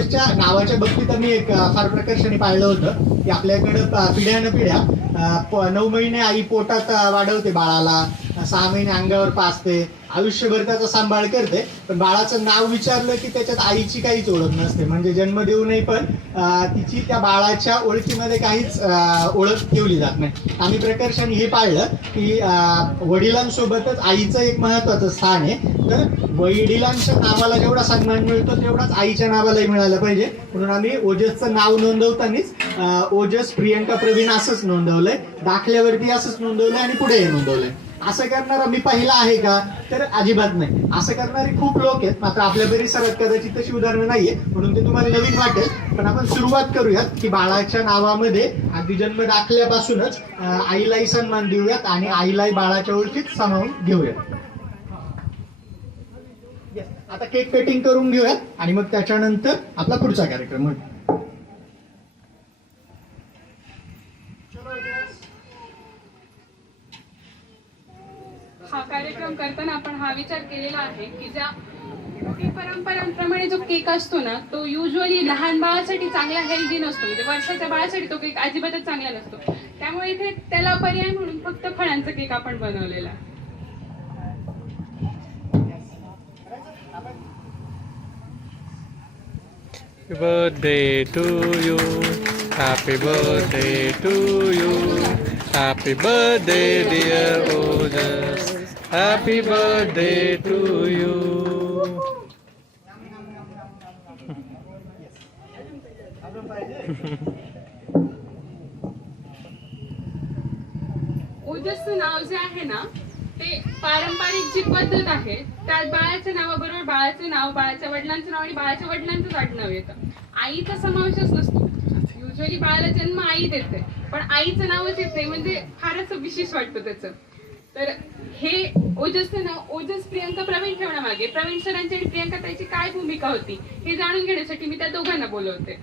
विशेषतः नावाच्या बाबतीत आम्ही एक फार प्रकर्षाने पाहिलं होतं. की आपल्याकडं पिढ्यानं पिढ्या नऊ महिने आई पोटात वाढवते बाळाला सहा महिने अंगावर पाचते आयुष्यभर त्याचा सांभाळ करते पण बाळाचं नाव विचारलं की त्याच्यात आईची काहीच ओळख नसते. म्हणजे जन्म देऊनही पण तिची त्या बाळाच्या ओळखीमध्ये काहीच ओळख ठेवली जात नाही. आम्ही प्रकर्षाने हे पाहिलं की वडिलांसोबतच आईचं एक महत्वाचं स्थान आहे तर वडिलांच्या नावाला जेवढा सन्मान मिळतो तेवढाच आईच्या नावालाही मिळाला पाहिजे. म्हणून आम्ही ओजसचं नाव नोंदवतानीच ओजस प्रियंका प्रवीण असंच नोंदवलंय. दाखल्यावरती असंच नोंदवलंय आणि पुढे नोंदवलंय. असं करणारा मी पहिला आहे का तर अजिबात नाही. असं करणारे खूप लोक आहेत मात्र आपल्या परिसरात कदाचित तशी उदाहरणं नाहीये म्हणून ते तुम्हाला नवीन वाटेल. पण आपण सुरुवात करूयात की बाळाच्या नावामध्ये अगदी जन्म दाखल्यापासूनच आईलाही सन्मान देऊयात आणि आईलाही बाळाच्या ओळखीत सामावून घेऊयात. आता केक कटिंग करून घेऊयात आणि मग त्याच्यानंतर आपला पुढचा कार्यक्रम. होईल हा कार्यक्रम करताना आपण हा विचार केलेला आहे की ज्या रूढी परंपरांप्रमाणे जो केक असतो ना तो युजली लहान बाळासाठी चांगला हेल्दी नसतो. म्हणजे वर्षाच्या बाळासाठी तो केक अजिबातच चांगला नसतो. त्यामुळे इथे त्याला पर्याय म्हणून फक्त फळांचा केक आपण बनवलेला Happy birthday to you. Happy birthday to you. Happy birthday, dear Ojas. Happy birthday to you. ओजसचं नाव जे आहे ना ते पारंपरिक जी पद्धत आहे त्यात बाळाच्या नावाबरोबर बाळाचं नाव बाळाच्या वडिलांचं नाव आणि बाळाच्या वडिलांचंच आडनाव येतं. आईचा समावेशच नसतो. युजली बाळाला जन्म आई देते पण आईचं नावच येत नाही म्हणजे फारच विशेष वाटतं त्याचं. तर हे ओजसचं नाव ओजस प्रियंका प्रवीण ठेवण्यामागे. प्रवीण सरांची आणि प्रियंका ताईची काय भूमिका होती हे जाणून घेण्यासाठी मी त्या दोघांना बोलवते.